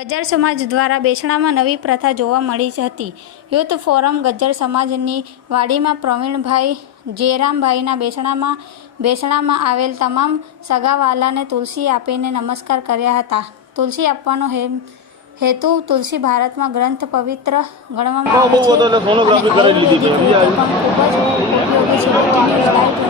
ગજ્જર સમાજ દ્વારા બેસણામાં નવી પ્રથા જોવા મળી હતી। યુથ ફોરમ ગજ્જર સમાજની વાડીમાં પ્રવીણભાઈ જયરામભાઈના બેસણામાં આવેલ તમામ સગાવાલાને તુલસી આપીને નમસ્કાર કર્યા હતા। તુલસી આપવાનો હેતુ તુલસી ભારતમાં ગ્રંથ પવિત્ર ગણવામાં આવે છે અને આયુર્વેદિક રીતે પણ ખૂબ જ ઉપયોગી છે।